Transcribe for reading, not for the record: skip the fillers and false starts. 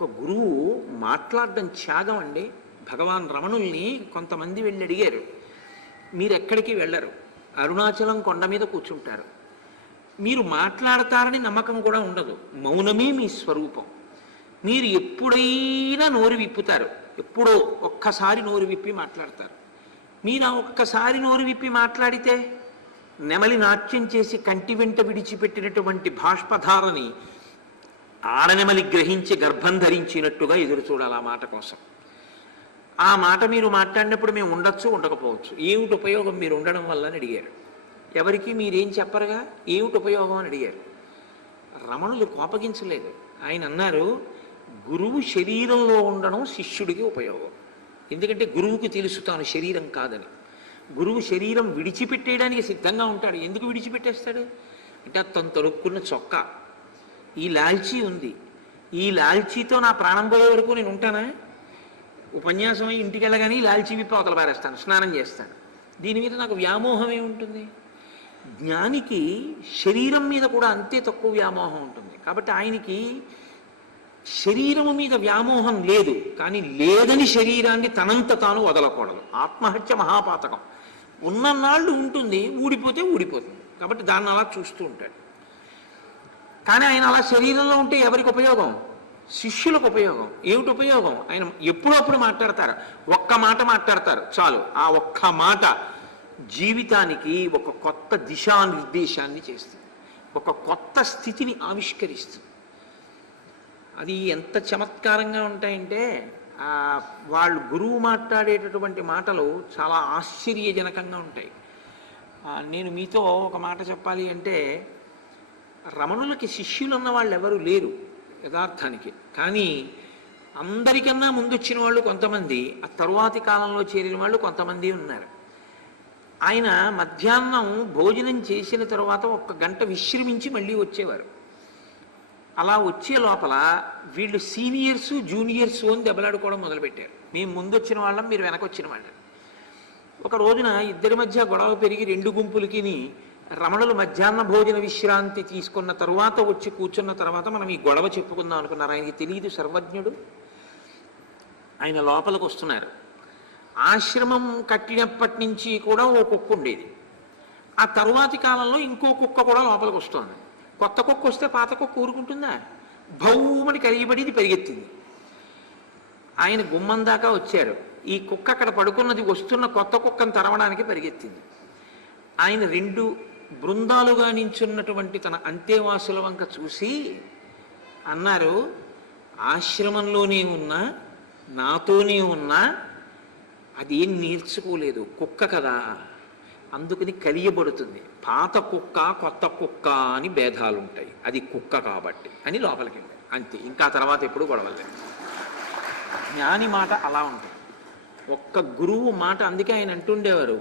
ఒక గురువు మాట్లాడడం త్యాగం అండి. భగవాన్ రమణుల్ని కొంతమంది వెళ్ళి అడిగారు, మీరు ఎక్కడికి వెళ్ళరు, అరుణాచలం కొండ మీద కూర్చుంటారు, మీరు మాట్లాడతారని నమ్మకం కూడా ఉండదు, మౌనమే మీ స్వరూపం, మీరు ఎప్పుడైనా నోరు విప్పుతారు, ఎప్పుడో ఒక్కసారి నోరు విప్పి మాట్లాడతారు, మీరు ఆ ఒక్కసారి నోరు విప్పి మాట్లాడితే నెమలి నాట్యం చేసి కంటి వెంట విడిచిపెట్టినటువంటి బాష్పధారని ఆడనెమలి గ్రహించి గర్భం ధరించినట్టుగా ఎదురు చూడాలి ఆ మాట కోసం. ఆ మాట మీరు మాట్లాడినప్పుడు మేము ఉండొచ్చు ఉండకపోవచ్చు, ఏమిటి ఉపయోగం మీరు ఉండడం వల్ల అని అడిగారు. ఎవరికి మీరేం చెప్పరుగా, ఏమిటి ఉపయోగం అని అడిగారు. రమణులు కోపగించలేదు. ఆయన అన్నారు, గురువు శరీరంలో ఉండడం శిష్యుడికి ఉపయోగం. ఎందుకంటే గురువుకి తెలుసు తాను శరీరం కాదని. గురువు శరీరం విడిచిపెట్టేయడానికి సిద్ధంగా ఉంటాడు. ఎందుకు విడిచిపెట్టేస్తాడు అంటే తను తొడుక్కున్న చొక్కా, ఈ లాల్చీ ఉంది, ఈ లాల్చీతో నా ప్రాణం పోయే వరకు నేను ఉంటానా? ఉపన్యాసం ఇంటికి వెళ్ళగానే లాల్చీ విప్పి అవతల పారేస్తాను, స్నానం చేస్తాను. దీని మీద నాకు వ్యామోహం ఏముంటుంది? జ్ఞానికి శరీరం మీద కూడా అంతే తక్కువ వ్యామోహం ఉంటుంది. కాబట్టి ఆయనకి శరీరము మీద వ్యామోహం లేదు, కానీ లేదని శరీరాన్ని తనంత తాను వదలకూడదు. ఆత్మహత్య మహాపాతకం. ఉన్ననాళ్ళు ఉంటుంది, ఊడిపోతే ఊడిపోతుంది. కాబట్టి దాన్ని అలా చూస్తూ ఉంటాడు. కానీ ఆయన అలా శరీరంలో ఉంటే ఎవరికి ఉపయోగం? శిష్యులకు ఉపయోగం. ఏమిటి ఉపయోగం? ఆయన ఎప్పుడప్పుడు మాట్లాడతారు, ఒక్క మాట మాట్లాడతారు చాలు. ఆ ఒక్క మాట జీవితానికి ఒక కొత్త దిశానిర్దేశాన్ని చేస్తుంది, ఒక కొత్త స్థితిని ఆవిష్కరిస్తుంది. అది ఎంత చమత్కారంగా ఉంటాయంటే వాళ్ళు గురువు మాట్లాడేటటువంటి మాటలు చాలా ఆశ్చర్యజనకంగా ఉంటాయి. నేను మీతో ఒక మాట చెప్పాలి అంటే, రమణులకి శిష్యులు అన్న వాళ్ళు ఎవరు లేరు యథార్థానికి. కానీ అందరికన్నా ముందు వచ్చిన వాళ్ళు కొంతమంది, ఆ తరువాతి కాలంలో చేరిన వాళ్ళు కొంతమంది ఉన్నారు. ఆయన మధ్యాహ్నం భోజనం చేసిన తర్వాత 1 గంట విశ్రమించి మళ్ళీ వచ్చేవారు. అలా వచ్చే లోపల వీళ్ళు సీనియర్సు జూనియర్సు అని దెబ్బలాడుకోవడం మొదలుపెట్టారు. మేము ముందు వచ్చిన వాళ్ళం, మీరు వెనకొచ్చిన వాళ్ళం. ఒక రోజున ఇద్దరి మధ్య గొడవ పెరిగి 2 గుంపులకి రమణులు మధ్యాహ్న భోజన విశ్రాంతి తీసుకున్న తరువాత వచ్చి కూర్చున్న తర్వాత మనం ఈ గొడవ చెప్పుకుందాం అనుకున్నారు. ఆయనకి తెలియదు, సర్వజ్ఞుడు. ఆయన లోపలికి వస్తున్నారు. ఆశ్రమం కట్టినప్పటి నుంచి కూడా ఓ కుక్క ఉండేది. ఆ తరువాతి కాలంలో ఇంకో కుక్క కూడా లోపలికి వస్తుంది. కొత్త కుక్క వస్తే పాత కుక్క ఊరుకుంటుందా? భౌమని కరిగిపడి ఇది పరిగెత్తింది. ఆయన గుమ్మం దాకా వచ్చారు. ఈ కుక్క అక్కడ పడుకున్నది వస్తున్న కొత్త కుక్కను తరవడానికి పరిగెత్తింది. ఆయన 2 బృందాలుగా నించున్నటువంటి తన అంతేవాసుల వంక చూసి అన్నారు, ఆశ్రమంలోనే ఉన్నా, నాతోనే ఉన్నా, అదేం నేర్చుకోలేదు, కుక్క కదా, అందుకని కలియబడుతుంది. పాత కుక్క కొత్త కుక్క అని భేదాలు ఉంటాయి, అది కుక్క కాబట్టి అని లోపలికి వెళ్ళారు. అంతే, ఇంకా తర్వాత ఎప్పుడు గొడవలేదు. జ్ఞాని మాట అలా ఉంటుంది. ఒక్క గురువు మాట. అందుకే ఆయన అంటుండేవారు,